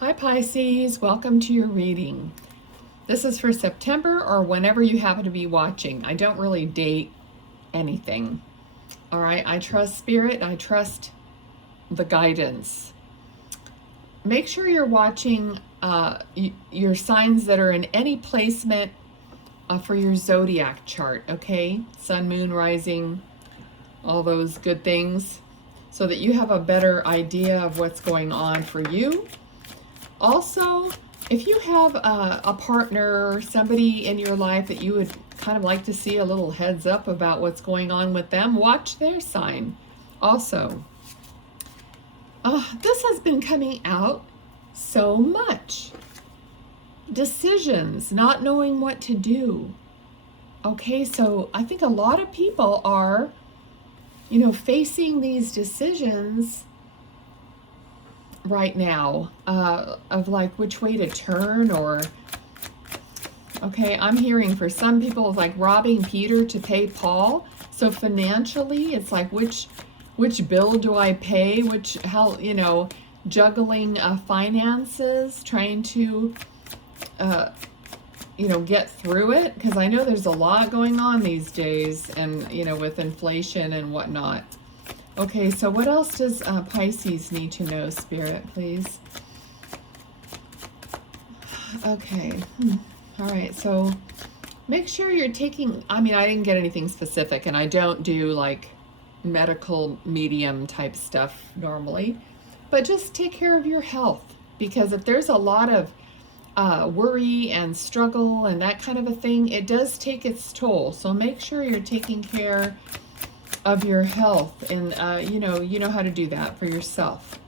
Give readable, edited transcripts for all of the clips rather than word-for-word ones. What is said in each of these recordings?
Hi Pisces, welcome to your reading. This is for September or whenever you happen to be watching. I don't really date anything. All right, I trust Spirit, I trust the guidance. Make sure you're watching your signs that are in any placement for your zodiac chart, okay? Sun, moon, rising, all those good things, so that you have a better idea of what's going on for you. Also, if you have a partner, somebody in your life that you would kind of like to see a little heads up about what's going on with them, watch their sign also. This has been coming out so much. Decisions, not knowing what to do. Okay, so I think a lot of people are, facing these decisions right now of like which way to turn, or okay, I'm hearing for some people like robbing Peter to pay Paul. So financially it's like which bill do I pay, juggling finances, trying to get through it, because I know there's a lot going on these days, and with inflation and whatnot. Okay, so what else does Pisces need to know, Spirit, please? Okay. All right, so make sure you're taking, I didn't get anything specific, and I don't do like medical medium type stuff normally, but just take care of your health, because if there's a lot of worry and struggle and that kind of a thing, it does take its toll. So make sure you're taking care of your health, and you know how to do that for yourself.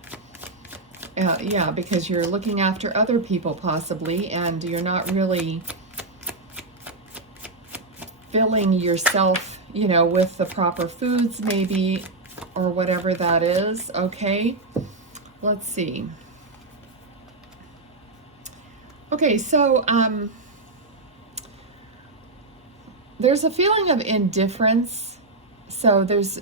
Yeah, because you're looking after other people possibly, and you're not really filling yourself, with the proper foods maybe, or whatever that is. Okay, let's see. Okay, so there's a feeling of indifference. So there's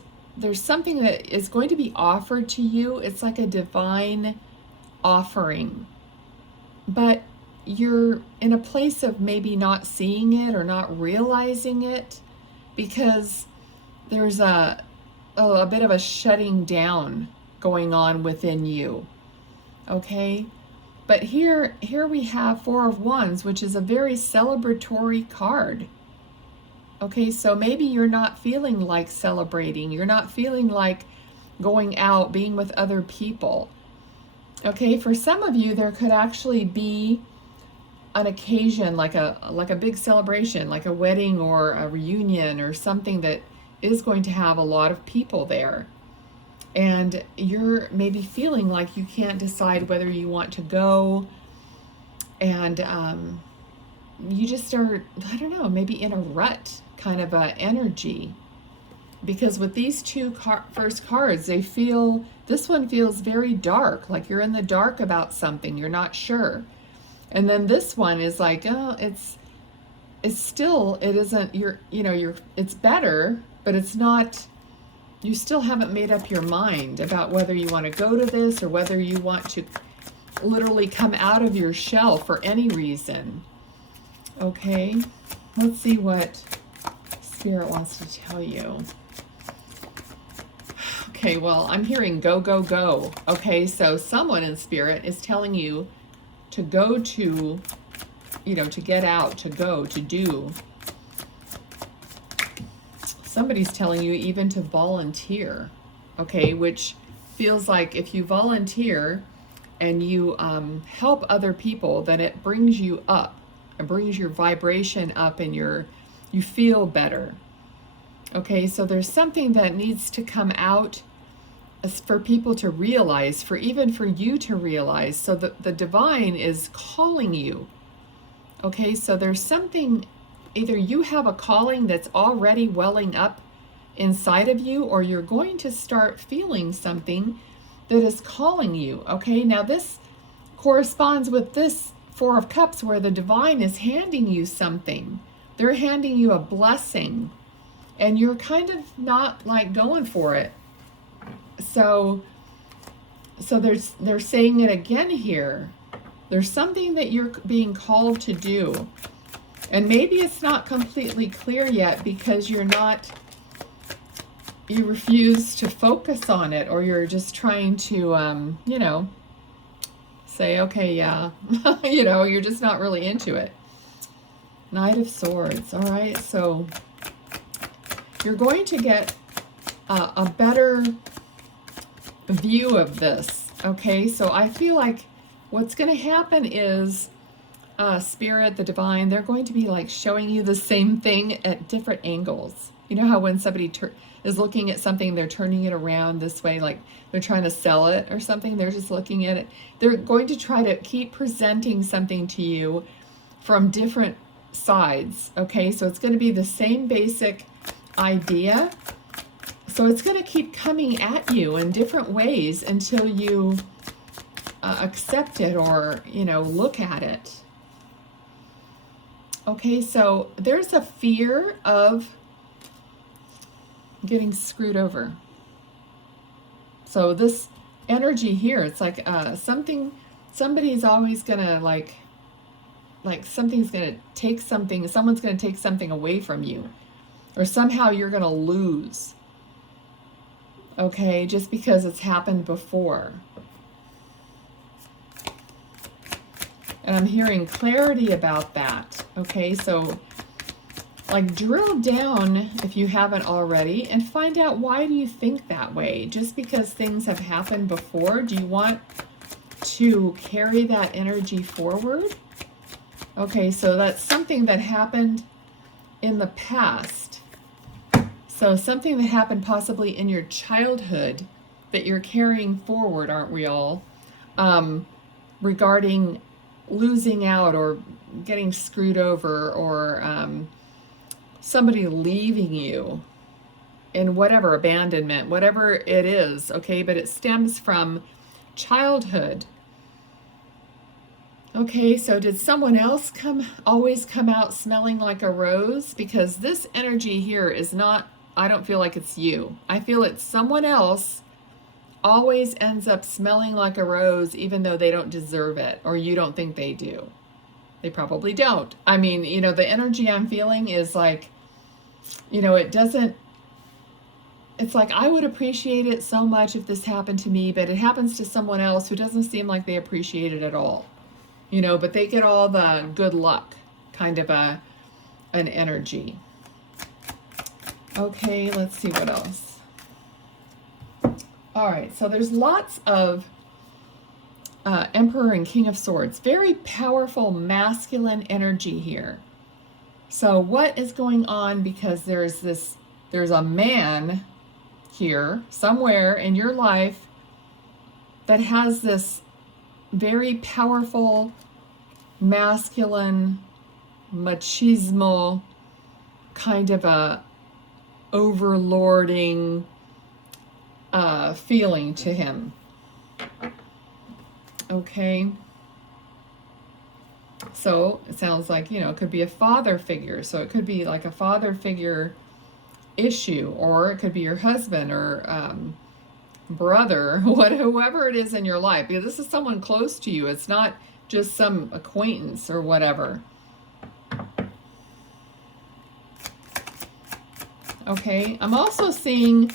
something that is going to be offered to you. It's like a divine offering, but you're in a place of maybe not seeing it or not realizing it, because there's a bit of a shutting down going on within you. Okay, but here we have Four of Wands, which is a very celebratory card. Okay, so maybe you're not feeling like celebrating. You're not feeling like going out, being with other people. Okay, for some of you, there could actually be an occasion, like a big celebration, like a wedding or a reunion or something that is going to have a lot of people there. And you're maybe feeling like you can't decide whether you want to go, and you just are, I don't know, maybe in a rut kind of a energy, because with these two first cards, this one feels very dark, like you're in the dark about something, you're not sure. And then this one is like, oh, it's still, it isn't, it's better, but it's not, you still haven't made up your mind about whether you want to go to this or whether you want to literally come out of your shell for any reason. Okay, let's see what Spirit wants to tell you. Okay, well, I'm hearing go, go, go. Okay, so someone in Spirit is telling you to go to, to get out, to go, to do. Somebody's telling you even to volunteer, okay, which feels like if you volunteer and you help other people, then it brings you up. It brings your vibration up, and you feel better. Okay, so there's something that needs to come out for people to realize, even for you to realize, so that the divine is calling you. Okay, so there's something, either you have a calling that's already welling up inside of you, or you're going to start feeling something that is calling you. Okay, now this corresponds with this Four of Cups, where the divine is handing you something. They're handing you a blessing, and you're kind of not like going for it. So they're saying it again here. There's something that you're being called to do. And maybe it's not completely clear yet because you refuse to focus on it, or you're just trying to, you know, say, okay, yeah, you know, you're just not really into it. Knight of Swords. All right, so you're going to get a better view of this. Okay, so I feel like what's going to happen is Spirit, the divine, they're going to be like showing you the same thing at different angles. You know how when somebody is looking at something, they're turning it around this way, like they're trying to sell it or something. They're just looking at it. They're going to try to keep presenting something to you from different sides. Okay, so it's going to be the same basic idea. So it's going to keep coming at you in different ways until you accept it, or, you know, look at it. Okay, so there's a fear of getting screwed over. So this energy here, it's like somebody's always gonna like something's gonna take something, someone's gonna take something away from you, or somehow you're gonna lose. Okay, just because it's happened before. And I'm hearing clarity about that. Okay, so like drill down if you haven't already and find out, why do you think that way? Just because things have happened before, do you want to carry that energy forward? Okay, so that's something that happened in the past. So something that happened possibly in your childhood that you're carrying forward, aren't we all? Regarding losing out or getting screwed over, or somebody leaving you in whatever, abandonment, whatever it is, okay? But it stems from childhood. Okay, so did someone else always come out smelling like a rose? Because this energy here is not, I don't feel like it's you. I feel it's someone else always ends up smelling like a rose, even though they don't deserve it, or you don't think they do. They probably don't. I mean, you know, the energy I'm feeling is like, you know, it doesn't, it's like, I would appreciate it so much if this happened to me, but it happens to someone else who doesn't seem like they appreciate it at all. You know, but they get all the good luck kind of an energy. Okay, let's see what else. All right, so there's lots of Emperor and King of Swords. Very powerful masculine energy here. So what is going on? Because there's a man here somewhere in your life that has this very powerful masculine machismo kind of a overlording feeling to him. Okay, so it sounds like, you know, it could be a father figure. So it could be like a father figure issue, or it could be your husband or brother, whoever it is in your life, because this is someone close to you. It's not just some acquaintance or whatever. Okay, I'm also seeing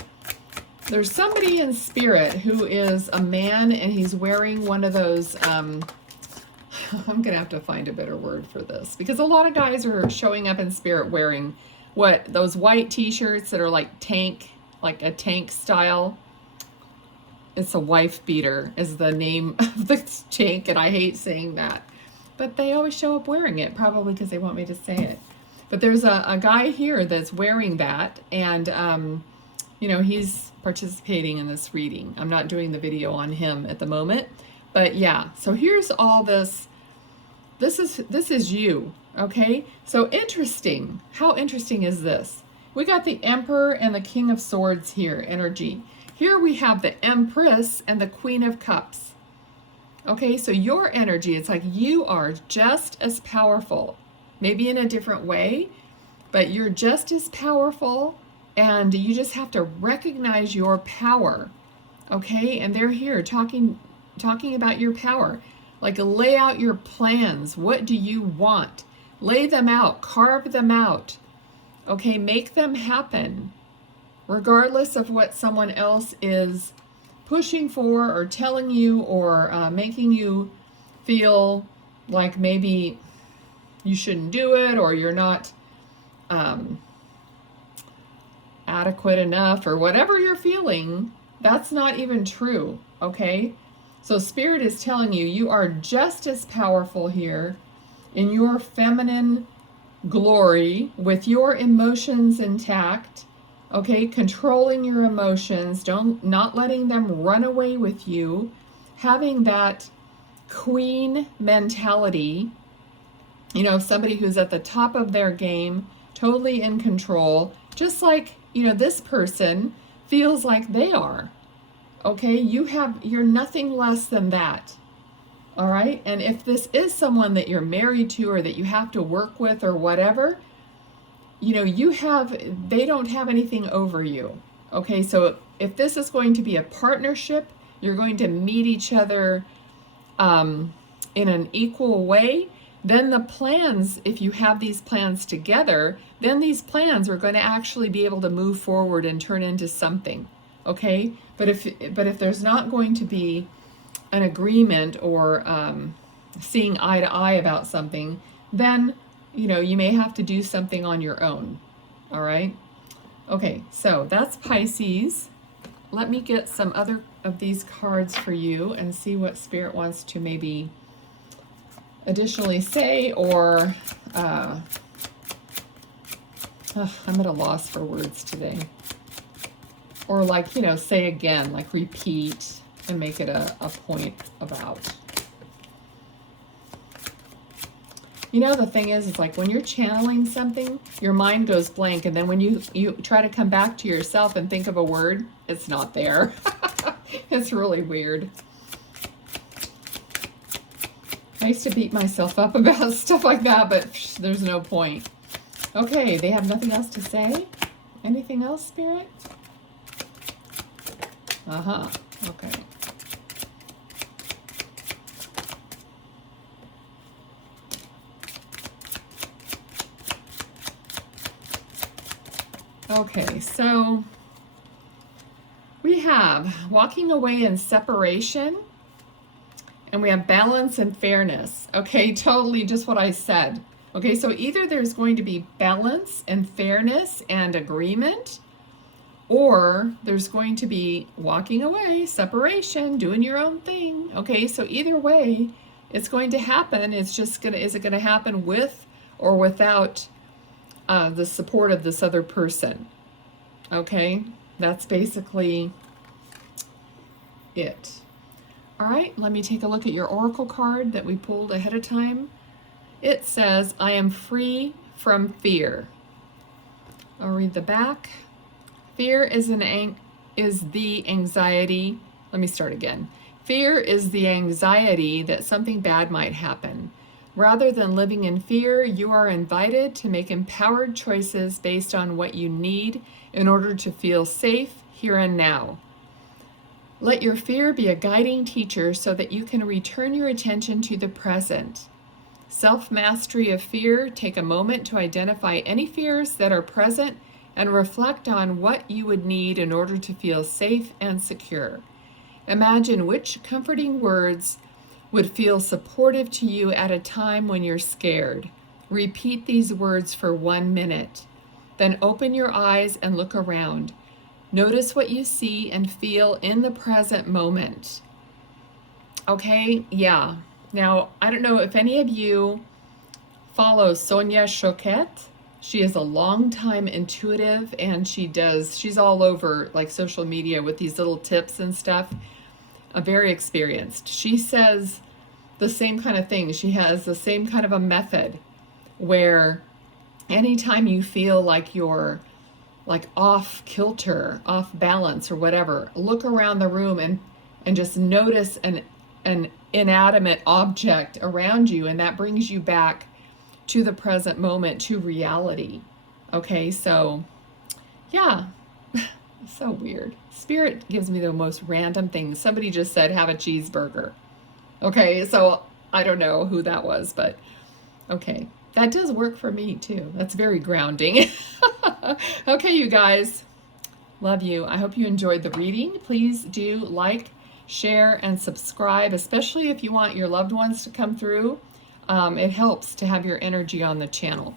there's somebody in spirit who is a man, and he's wearing one of those, I'm gonna have to find a better word for this, because a lot of guys are showing up in spirit wearing those white t-shirts that are like a tank style. It's a wife beater is the name of the tank, and I hate saying that, but they always show up wearing it, probably because they want me to say it. But there's a guy here that's wearing that, and you know, he's participating in this reading. I'm not doing the video on him at the moment, but yeah, so here's all this. This is you, okay? So interesting. How interesting is this? We got the Emperor and the King of Swords here, energy. Here we have the Empress and the Queen of Cups. Okay, so your energy, it's like you are just as powerful, maybe in a different way, but you're just as powerful, and you just have to recognize your power. Okay, and they're here talking about your power. Like, lay out your plans. What do you want? Lay them out, carve them out. Okay, make them happen, regardless of what someone else is pushing for or telling you or making you feel like maybe you shouldn't do it or you're not adequate enough or whatever you're feeling. That's not even true, okay? So Spirit is telling you, you are just as powerful here in your feminine glory with your emotions intact, okay? Controlling your emotions, not letting them run away with you, having that queen mentality, you know, somebody who's at the top of their game, totally in control, just like, you know, this person feels like they are. Okay, you're nothing less than that. All right, and if this is someone that you're married to or that you have to work with or whatever, you know, they don't have anything over you. Okay, so if this is going to be a partnership, you're going to meet each other in an equal way, then the plans, if you have these plans together, then these plans are going to actually be able to move forward and turn into something. Okay, but if there's not going to be an agreement or seeing eye to eye about something, then, you know, you may have to do something on your own. All right. Okay, so that's Pisces. Let me get some other of these cards for you and see what Spirit wants to maybe additionally say, or I'm at a loss for words today. Or like, you know, say again, like repeat and make it a point about. You know, the thing is like when you're channeling something, your mind goes blank, and then when you try to come back to yourself and think of a word, it's not there. It's really weird. I used to beat myself up about stuff like that, but there's no point. Okay, they have nothing else to say? Anything else, Spirit? Uh-huh, okay. Okay, so we have walking away in separation, and we have balance and fairness. Okay, totally just what I said. Okay, so either there's going to be balance and fairness and agreement, or there's going to be walking away, separation, doing your own thing. Okay, so either way, it's going to happen. It's just is it going to happen with or without the support of this other person? Okay, that's basically it. All right, let me take a look at your oracle card that we pulled ahead of time. It says, I am free from fear. I'll read the back. Fear is the anxiety. Let me start again. Fear is the anxiety that something bad might happen. Rather than living in fear, you are invited to make empowered choices based on what you need in order to feel safe here and now. Let your fear be a guiding teacher so that you can return your attention to the present. Self-mastery of fear. Take a moment to identify any fears that are present and reflect on what you would need in order to feel safe and secure. Imagine which comforting words would feel supportive to you at a time when you're scared. Repeat these words for 1 minute. Then open your eyes and look around. Notice what you see and feel in the present moment. Okay, yeah. Now, I don't know if any of you follow Sonia Choquette. She is a longtime intuitive, and she's all over like social media with these little tips and stuff. Very experienced. She says the same kind of thing. She has the same kind of a method where anytime you feel like you're like off kilter, off balance or whatever, look around the room and just notice an inanimate object around you, and that brings you back to the present moment, to reality. Okay, so yeah. So weird. Spirit gives me the most random things. Somebody just said, have a cheeseburger. Okay, so I don't know who that was, but okay. That does work for me too. That's very grounding. Okay, you guys. Love you. I hope you enjoyed the reading. Please do like, share, and subscribe, especially if you want your loved ones to come through. It helps to have your energy on the channel.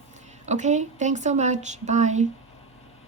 Okay, thanks so much. Bye.